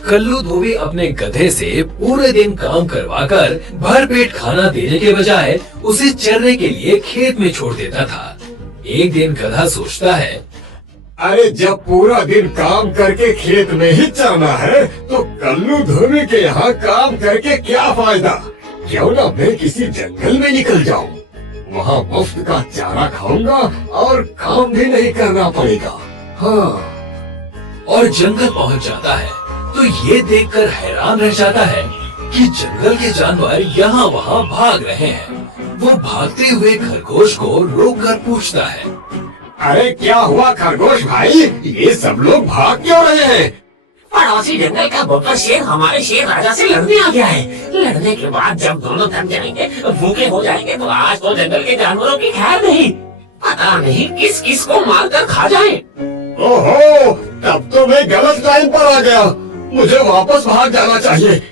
कल्लू धोबी अपने गधे से पूरे दिन काम करवाकर भरपेट खाना देने के बजाय उसे चरने के लिए खेत में छोड़ देता था। एक दिन गधा सोचता है, अरे जब पूरा दिन काम करके खेत में ही चरना है तो कल्लू धोबी के यहाँ काम करके क्या फायदा। क्यों ना मैं किसी जंगल में निकल जाऊँ, वहाँ मुफ्त का चारा खाऊंगा और काम भी नहीं करना पड़ेगा। हाँ। और जंगल पहुँच जाता है तो ये देखकर हैरान रह जाता है कि जंगल के जानवर यहाँ वहाँ भाग रहे हैं। वो भागते हुए खरगोश को रोककर पूछता है, अरे क्या हुआ खरगोश भाई, ये सब लोग भाग क्यों रहे हैं? पड़ोसी जंगल का बोका शेर हमारे शेर राजा से लड़ने आ गया है। लड़ने के बाद जब दोनों थक जाएंगे, भूखे हो जाएंगे तो आज तो जंगल के जानवरों की खैर नहीं। पता नहीं किस किस को मारकर खा जाए। ओहो, तब तो मैं गलत लाइन पर आ गया। मुझे वापस भाग जाना चाहिए।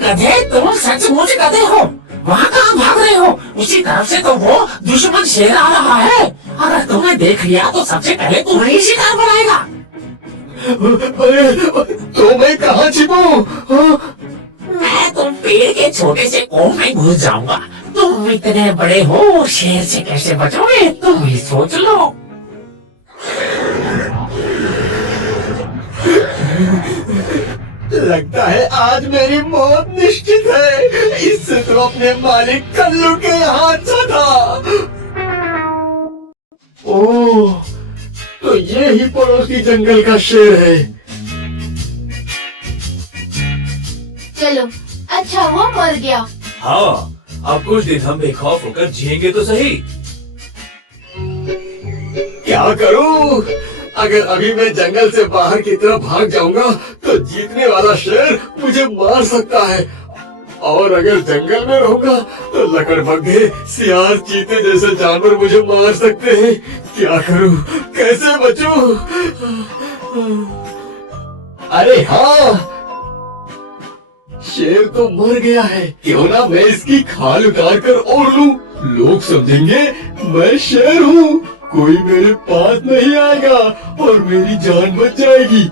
गधे, तुम सचमुच गधे हो। वहाँ कहाँ भाग रहे हो? उसी तरफ से तो वो दुश्मन शेर आ रहा है। अगर तुम्हें देख लिया तो सबसे पहले तुम्हें ही शिकार बनाएगा। तो मैं कहाँ छिपूं? मैं तुम पेड़ के छोटे से कोण में घुस जाऊंगा। तुम इतने बड़े हो, शेर से कैसे बचोगे तुम ही सोच लो। लगता है आज मेरी मौत निश्चित है। इससे तो अपने मालिक कल्लू के यहाँ अच्छा था। ओह, तो ये ही पड़ोसी जंगल का शेर है। चलो, अच्छा हुआ मर गया। हाँ, अब कुछ दिन हम बेखौफ होकर जिएंगे तो सही। क्या करूं? अगर अभी मैं जंगल से बाहर की तरफ भाग जाऊंगा तो जीतने वाला शेर मुझे मार सकता है, और अगर जंगल में रहूंगा तो लकड़बग्घे, सियार, चीते जैसे जानवर मुझे मार सकते हैं। क्या करूं? कैसे बचूं? अरे हाँ, शेर तो मर गया है। क्यों ना मैं इसकी खाल उतार कर ओढ़ लूं। लोग समझेंगे मैं शेर हूँ, कोई मेरे पास नहीं आएगा और मेरी जान बच जाएगी।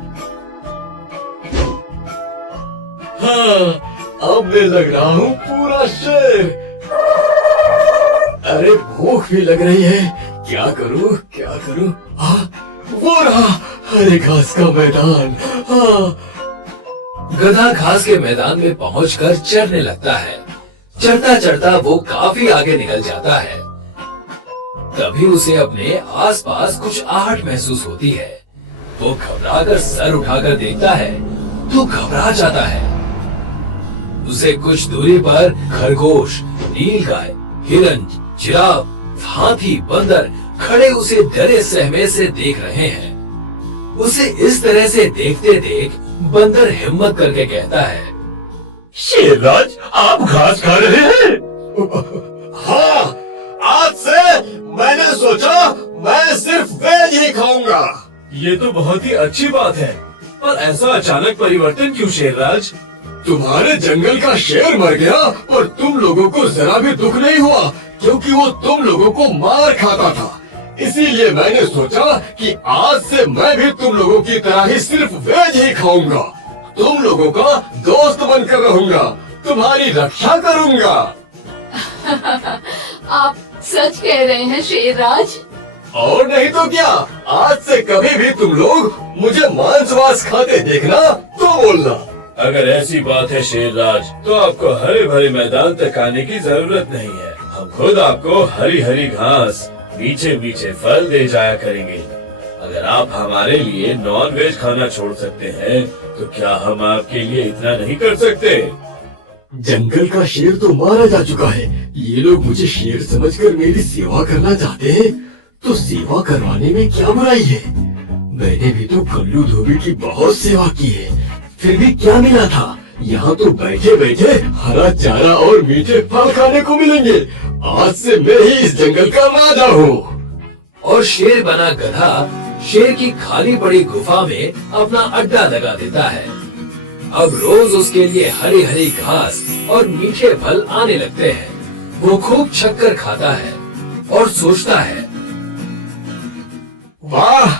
हाँ, अब मैं लग रहा हूँ पूरा शेर। अरे भूख भी लग रही है। क्या करूँ क्या करूँ? हाँ, वो रहा हरे घास का मैदान। हाँ। गधा घास के मैदान में पहुंचकर चरने लगता है। चरता चरता वो काफी आगे निकल जाता है। तभी उसे अपने आसपास कुछ आहट महसूस होती है। वो घबराकर सर उठाकर देखता है तो घबरा जाता है। उसे कुछ दूरी पर खरगोश, नीलगाय, हिरन, जिराफ, हाथी, बंदर खड़े उसे डरे सहमे से देख रहे हैं। उसे इस तरह से देखते देख बंदर हिम्मत करके कहता है, शेरराज, आप घास खा रहे हैं? हाँ, आज से मैंने सोचा मैं सिर्फ वेज ही खाऊंगा। ये तो बहुत ही अच्छी बात है, पर ऐसा अचानक परिवर्तन क्यों शेरराज? तुम्हारे जंगल का शेर मर गया और तुम लोगों को जरा भी दुख नहीं हुआ, क्योंकि वो तुम लोगों को मार खाता था। इसीलिए मैंने सोचा कि आज से मैं भी तुम लोगों की तरह ही सिर्फ वेज ही खाऊंगा। तुम लोगों का दोस्त बनकर रहूंगा, तुम्हारी रक्षा करूंगा। आप सच कह रहे हैं शेरराज? और नहीं तो क्या, आज से कभी भी तुम लोग मुझे मांस वास खाते देखना तो बोलना। अगर ऐसी बात है शेरराज, तो आपको हरे भरे मैदान तक आने की जरूरत नहीं है। हम खुद आपको हरी हरी घास, मीठे मीठे फल दे जाया करेंगे। अगर आप हमारे लिए नॉन वेज खाना छोड़ सकते हैं, तो क्या हम आपके लिए इतना नहीं कर सकते? जंगल का शेर तो मारा जा चुका है। ये लोग मुझे शेर समझकर मेरी सेवा करना चाहते हैं, तो सेवा करवाने में क्या बुराई है? मैंने भी तो कल्लू धोबी की बहुत सेवा की है, फिर भी क्या मिला था? यहाँ तो बैठे बैठे हरा चारा और मीठे फल खाने को मिलेंगे। आज से मैं ही इस जंगल का राजा हूँ। और शेर बना गधा शेर की खाली पड़ी गुफा में अपना अड्डा लगा देता है। अब रोज उसके लिए हरी हरी घास और मीठे फल आने लगते हैं। वो खूब छक्कर खाता है और सोचता है, वाह,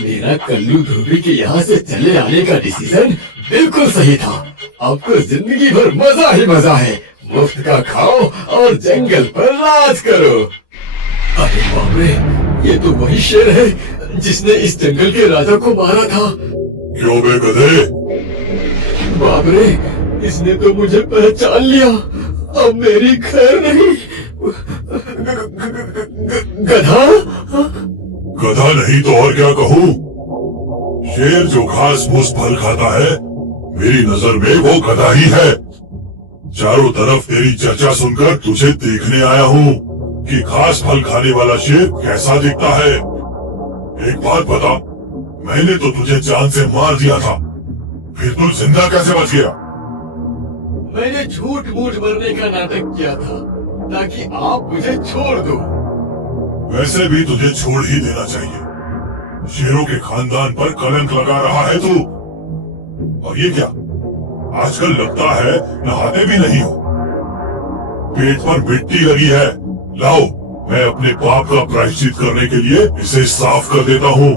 मेरा कल्लू धोबी के यहाँ से चले आने का डिसीजन बिल्कुल सही था। अब तो जिंदगी भर मजा ही मजा है। मुफ्त का खाओ और जंगल पर राज करो। अरे बाप रे, ये तो वही शेर है जिसने इस जंगल के राजा को मारा था। क्यों बे गधे? बाप रे, इसने तो मुझे पहचान लिया। अब मेरी खैर नहीं। गधा? गधा नहीं तो और क्या कहूँ? शेर जो घास फूस फल खाता है, मेरी नजर में वो गधा ही है। चारों तरफ तेरी चर्चा सुनकर तुझे देखने आया हूँ कि घास फल खाने वाला शेर कैसा दिखता है। एक बात बता, मैंने तो तुझे जान से मार दिया था, फिर तू जिंदा कैसे बच गया? मैंने झूठ मूठ मरने का नाटक किया था ताकि आप मुझे छोड़ दो। वैसे भी तुझे छोड़ ही देना चाहिए। शेरों के खानदान पर कलंक लगा रहा है तू। और ये क्या, आजकल लगता है नहाते भी नहीं हो। पेट पर मिट्टी लगी है। लाओ, मैं अपने पाप का प्रायश्चित करने के लिए इसे साफ कर देता हूँ।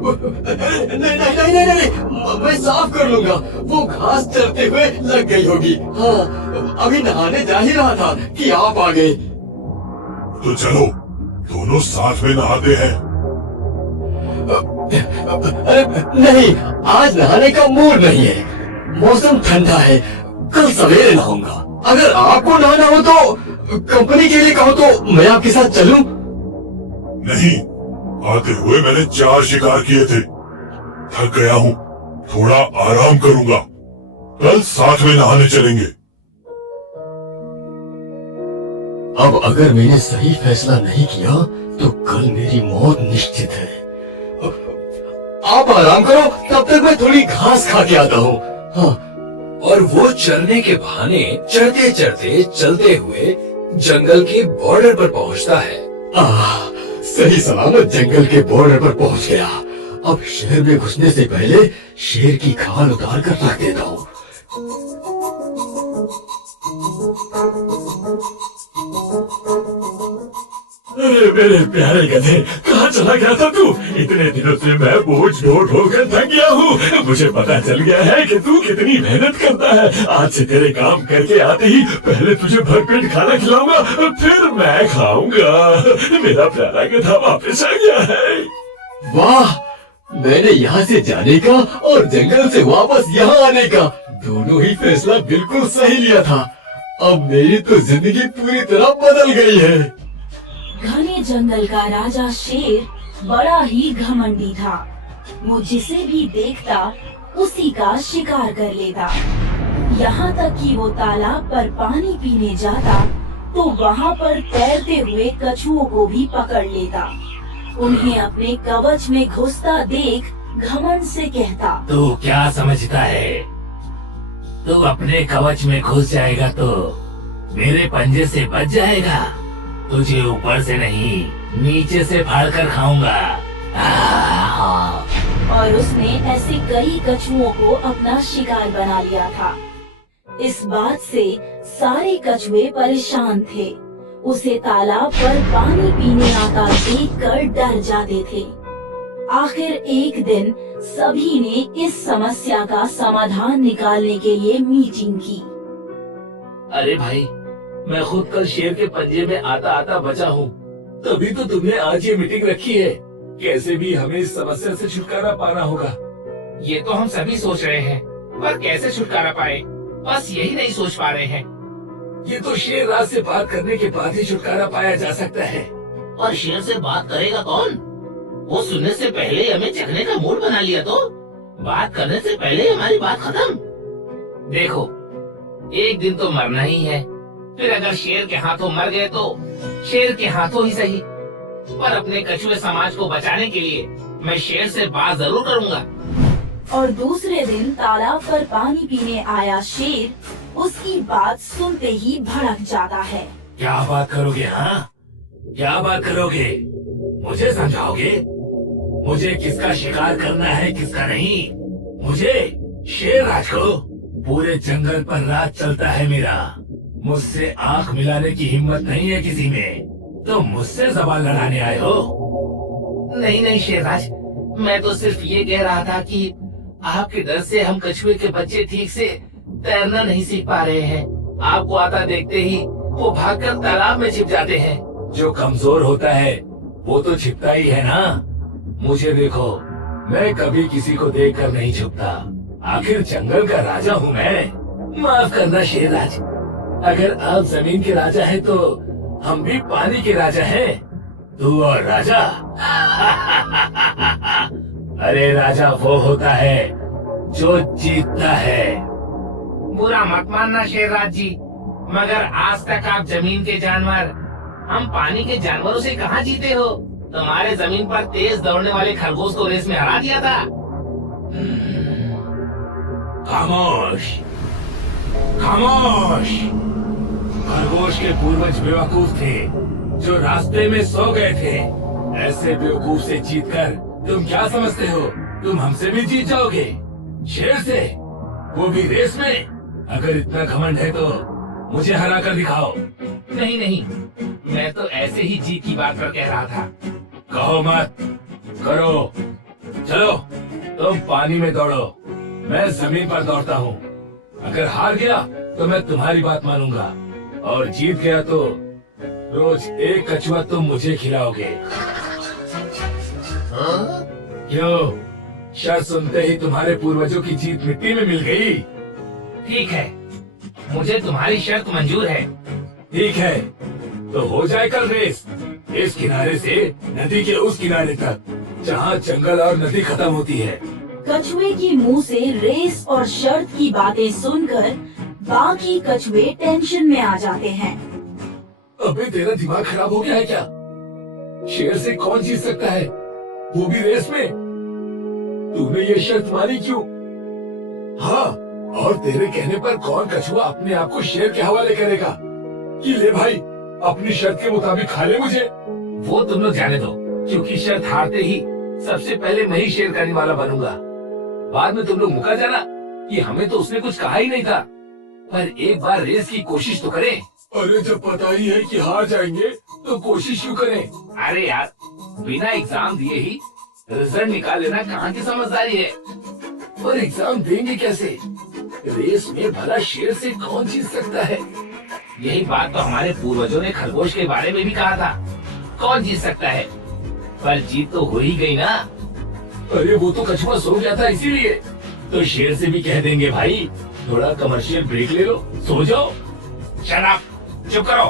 नहीं नहीं नहीं नहीं नहीं, मैं साफ कर लूंगा। वो घास चरते हुए लग गई होगी। हाँ, अभी नहाने जा ही रहा था कि आप आ गए। तो चलो, दोनों साथ में नहाते हैं। अरे नहीं, आज नहाने का मूड नहीं है। मौसम ठंडा है, कल सवेरे नहाऊंगा। अगर आपको नहाना हो तो कंपनी के लिए कहो तो मैं आपके साथ चलूं? नहीं, आते हुए मैंने 4 शिकार किए थे। थक गया हूँ, थोड़ा आराम करूंगा। कल साथ में नहाने चलेंगे। अब अगर मैंने सही फैसला नहीं किया तो कल मेरी मौत निश्चित है। आप आराम करो, तब तक मैं थोड़ी घास खा के आता हूँ। हाँ। और वो चरने के बहाने चढ़ते चढ़ते चलते हुए जंगल के बॉर्डर पर पहुंचता है। सही सलामत जंगल के बॉर्डर पर पहुंच गया। अब शहर में घुसने से पहले शेर की खाल उतार कर रख देता हूँ। अरे मेरे प्यारे गधे, कहाँ चला गया था तू? इतने दिनों से मैं बोझ ढो ढो कर थक गया हूँ। मुझे पता चल गया है कि तू कितनी मेहनत करता है। आज से तेरे काम करके आते ही पहले तुझे भरपेट खाना खिलाऊंगा, फिर मैं खाऊंगा। मेरा प्यारा गधा वापस आ गया है। वाह, मैंने यहाँ से जाने का और जंगल से वापस यहाँ आने का दोनों ही फैसला बिल्कुल सही लिया था। अब मेरी तो जिंदगी पूरी तरह बदल गई है। घने जंगल का राजा शेर बड़ा ही घमंडी था। वो जिसे भी देखता उसी का शिकार कर लेता। यहाँ तक कि वो तालाब पर पानी पीने जाता तो वहाँ पर तैरते हुए कछुओं को भी पकड़ लेता। उन्हें अपने कवच में घुसता देख घमंड से कहता, तू क्या समझता है? तू अपने कवच में घुस जाएगा तो मेरे पंजे से बच जाएगा। तुझे ऊपर से नहीं, नीचे से फाड़ कर खाऊंगा। और उसने ऐसे कई कछुओं को अपना शिकार बना लिया था। इस बात से सारे कछुए परेशान थे। उसे तालाब पर पानी पीने आता देखकर डर जाते थे। आखिर एक दिन सभी ने इस समस्या का समाधान निकालने के लिए मीटिंग की। अरे भाई, मैं खुद कल शेर के पंजे में आता आता बचा हूँ, तभी तो तुमने आज ये मीटिंग रखी है। कैसे भी हमें इस समस्या से छुटकारा पाना होगा। ये तो हम सभी सोच रहे हैं, पर कैसे छुटकारा पाए, बस यही नहीं सोच पा रहे हैं। ये तो शेर राज से बात करने के बाद ही छुटकारा पाया जा सकता है। और शेर से बात करेगा कौन? वो सुनने से पहले ही हमें चखने का मूड बना लिया तो बात करने से पहले ही हमारी बात खत्म। देखो, एक दिन तो मरना ही है, फिर अगर शेर के हाथों मर गए तो शेर के हाथों ही सही, पर अपने कछुए समाज को बचाने के लिए मैं शेर से बात जरूर करूंगा। और दूसरे दिन तालाब पर पानी पीने आया शेर उसकी बात सुनते ही भड़क जाता है। क्या बात करोगे? हाँ, क्या बात करोगे? मुझे समझाओगे? मुझे किसका शिकार करना है, किसका नहीं? मुझे शेर राज को? पूरे जंगल पर राज चलता है मेरा। मुझसे आंख मिलाने की हिम्मत नहीं है किसी में, तो मुझसे ज़बान लड़ाने आए हो? नहीं नहीं शेरराज, मैं तो सिर्फ ये कह रहा था कि आपके डर से हम कछुए के बच्चे ठीक से तैरना नहीं सीख पा रहे हैं। आपको आता देखते ही वो भागकर तालाब में छिप जाते हैं। जो कमजोर होता है वो तो छिपता ही है ना। मुझे देखो, मैं कभी किसी को देखकर नहीं छुपता। आखिर जंगल का राजा हूँ मैं। माफ करना शेरराज, अगर आप जमीन के राजा हैं तो हम भी पानी के राजा हैं। तू और राजा अरे राजा वो होता है जो जीतता है। बुरा मत मानना शेरराज जी, मगर आज तक आप जमीन के जानवर हम पानी के जानवरों से कहाँ जीते हो। तुम्हारे जमीन पर तेज दौड़ने वाले खरगोश को रेस में हरा दिया था। खामोश, खामोश। खरगोश के पूर्वज बेवकूफ थे जो रास्ते में सो गए थे। ऐसे बेवकूफ से जीतकर तुम क्या समझते हो? तुम हमसे भी जीत जाओगे, शेर से, वो भी रेस में। अगर इतना घमंड है तो मुझे हरा कर दिखाओ। नहीं नहीं, मैं तो ऐसे ही जीत की बात पर कह रहा था। कहो मत, करो। चलो तुम पानी में दौड़ो, मैं जमीन पर दौड़ता हूँ। अगर हार गया तो मैं तुम्हारी बात मानूंगा, और जीत गया तो रोज एक कछुआ तुम मुझे खिलाओगे। क्यों, शर्त सुनते ही तुम्हारे पूर्वजों की जीत मिट्टी में मिल गई? ठीक है, मुझे तुम्हारी शर्त मंजूर है। ठीक है, तो हो जाए कल रेस, इस किनारे से नदी के उस किनारे तक जहाँ जंगल और नदी खत्म होती है। कछुए के मुंह से रेस और शर्त की बातें सुनकर बाकी कछुए टेंशन में आ जाते हैं। अबे तेरा दिमाग खराब हो गया है क्या? शेर से कौन जीत सकता है, वो भी रेस में? तूने ये शर्त मानी क्यों? हाँ, और तेरे कहने पर कौन कछुआ अपने आप को शेर के हवाले करेगा कि ले भाई अपनी शर्त के मुताबिक खा ले मुझे? वो तुम लोग जाने दो, क्योंकि शर्त हारते ही सबसे पहले मैं ही शेर करने वाला बनूंगा। बाद में तुम लोग मुका जाना कि हमें तो उसने कुछ कहा ही नहीं था। पर एक बार रेस की कोशिश तो करें। अरे जब पता ही है कि हार जाएंगे तो कोशिश क्यों करें? अरे यार, बिना एग्जाम दिए ही रिजल्ट निकाल लेना कहाँ की समझदारी है। और एग्जाम देंगे कैसे? रेस में भला शेर से कौन जीत सकता है? यही बात तो हमारे पूर्वजों ने खरगोश के बारे में भी कहा था, कौन जीत सकता है। पर जीत तो हो ही गई ना। अरे वो तो कछुआ सो गया था इसीलिए। तो शेर से भी कह देंगे भाई थोड़ा कमर्शियल ब्रेक ले लो, सो जाओ। शट अप, चुप करो।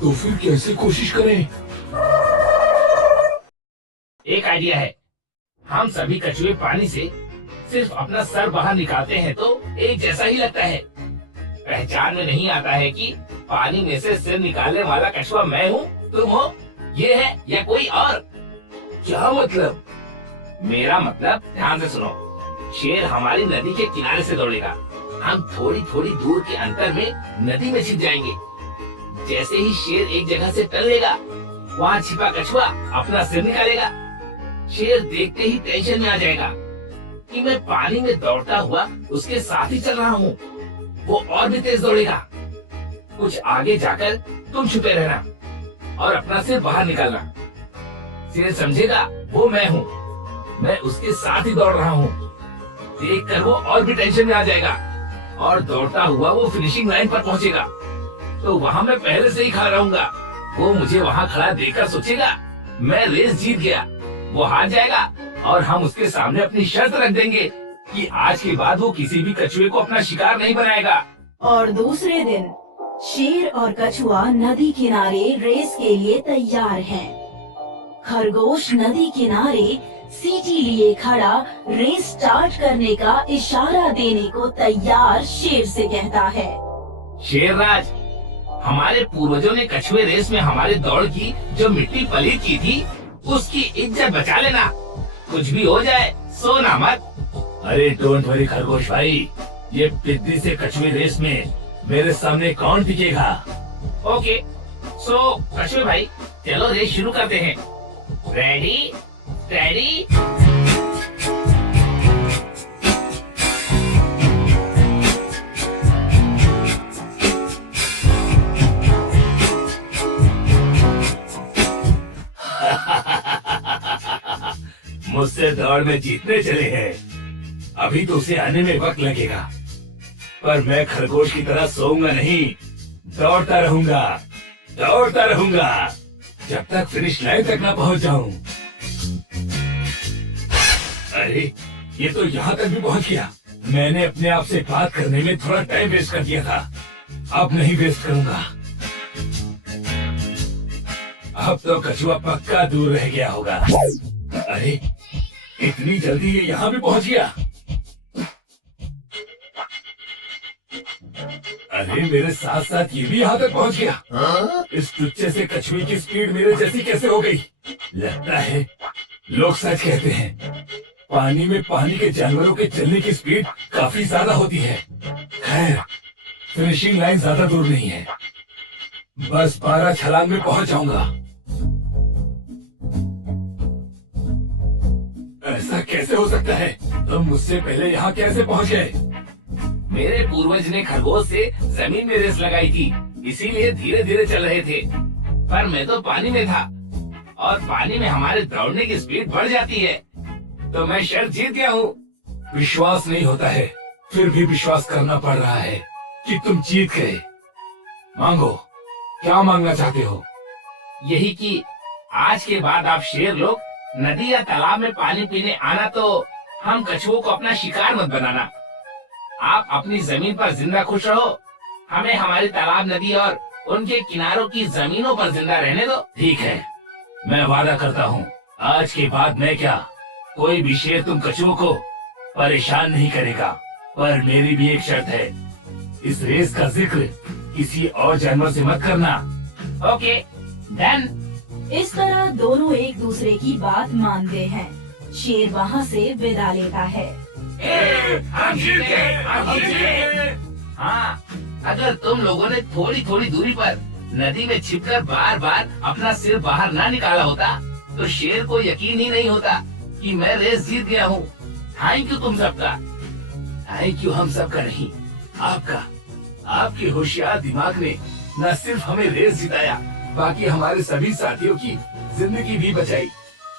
तो फिर कैसे कोशिश करें? एक आइडिया है, हम सभी कछुए पानी से सिर्फ अपना सर बाहर निकालते हैं तो एक जैसा ही लगता है। पहचान में नहीं आता है कि पानी में से सिर निकालने वाला कछुआ मैं हूँ, तुम हो, ये है या कोई और। क्या मतलब? मेरा मतलब ध्यान से सुनो। शेर हमारी नदी के किनारे से दौड़ेगा, हम थोड़ी थोड़ी दूर के अंतर में नदी में छिप जाएंगे। जैसे ही शेर एक जगह से टल लेगा, वहाँ छिपा कछुआ अपना सिर निकालेगा। शेर देखते ही टेंशन में आ जाएगा कि मैं पानी में दौड़ता हुआ उसके साथ ही चल रहा हूँ। वो और भी तेज दौड़ेगा। कुछ आगे जाकर तुम छुपे रहना और अपना सिर बाहर निकालना। शेर समझेगा वो मैं हूँ, मैं उसके साथ ही दौड़ रहा हूँ। देखकर वो और भी टेंशन में आ जाएगा और दौड़ता हुआ वो फिनिशिंग लाइन पर पहुँचेगा। तो वहाँ मैं पहले से ही खड़ा रहूंगा। वो मुझे वहाँ खड़ा देखकर सोचेगा मैं रेस जीत गया। वो हार जाएगा और हम उसके सामने अपनी शर्त रख देंगे कि आज के बाद वो किसी भी कछुए को अपना शिकार नहीं बनाएगा। और दूसरे दिन शेर और कछुआ नदी किनारे रेस के लिए तैयार हैं। खरगोश नदी किनारे सीटी लिए खड़ा रेस स्टार्ट करने का इशारा देने को तैयार शेर से कहता है। शेरराज, हमारे पूर्वजों ने कछुए रेस में हमारे दौड़ की जो मिट्टी पलीत की थी उसकी इज्जत बचा लेना। कुछ भी हो जाए सोना मत। अरे डोंट वरी खरगोश भाई, ये पिद्दी से कछुए रेस में मेरे सामने कौन टिकेगा? ओके, सो कछुए भाई चलो रेस शुरू करते हैं। Ready ready. मुझसे दौड़ में जीतने चले हैं। अभी तो उसे आने में वक्त लगेगा, पर मैं खरगोश की तरह सोऊंगा नहीं, दौड़ता रहूंगा जब तक फिनिश लाइन तक ना पहुंच जाऊं। अरे ये तो यहाँ तक भी पहुंच गया। मैंने अपने आप से बात करने में थोड़ा टाइम वेस्ट कर दिया था, अब नहीं वेस्ट करूंगा। अब तो कछुआ पक्का दूर रह गया होगा। अरे इतनी जल्दी ये यहाँ भी पहुंच गया। अरे मेरे साथ साथ ये भी यहाँ तक पहुंच गया। इस टुच्चे से कछुए की स्पीड मेरे जैसी कैसे हो गई? लगता है लोग सच कहते हैं, पानी में पानी के जानवरों के चलने की स्पीड काफी ज्यादा होती है। खैर फिनिशिंग लाइन ज्यादा दूर नहीं है, बस 12 छलांग में पहुंच जाऊंगा। ऐसा कैसे हो सकता है? तुम मुझसे पहले यहाँ कैसे पहुँच गए? मेरे पूर्वज ने खरगोश से जमीन में रेस लगाई थी, इसीलिए धीरे धीरे चल रहे थे। पर मैं तो पानी में था और पानी में हमारे दौड़ने की स्पीड बढ़ जाती है, तो मैं शर्त जीत गया हूँ। विश्वास नहीं होता है, फिर भी विश्वास करना पड़ रहा है कि तुम जीत गए। मांगो, क्या मांगना चाहते हो? यही कि आज के बाद आप शेर लोग नदी या तालाब में पानी पीने आना, तो हम कछुओं को अपना शिकार मत बनाना। आप अपनी जमीन पर जिंदा खुश रहो, हमें हमारी तालाब, नदी और उनके किनारों की जमीनों पर जिंदा रहने दो। ठीक है, मैं वादा करता हूँ, आज के बाद मैं क्या, कोई भी शेर तुम कछुओं को परेशान नहीं करेगा। पर मेरी भी एक शर्त है, इस रेस का जिक्र किसी और जानवर से मत करना। Okay done. इस तरह दोनों एक दूसरे की बात मानते हैं। शेर वहाँ से विदा लेता है। हम जीत गए, हम जीत गए। हाँ, अगर तुम लोगों ने थोड़ी थोड़ी दूरी पर नदी में छिपकर बार बार अपना सिर बाहर ना निकाला होता, तो शेर को यकीन ही नहीं होता कि मैं रेस जीत गया हूँ। थैंक यू तुम सबका। थैंक यू हम सबका नहीं, आपका। आपके होशियार दिमाग ने न सिर्फ हमें रेस जिताया, बाकी हमारे सभी साथियों की जिंदगी भी बचाई।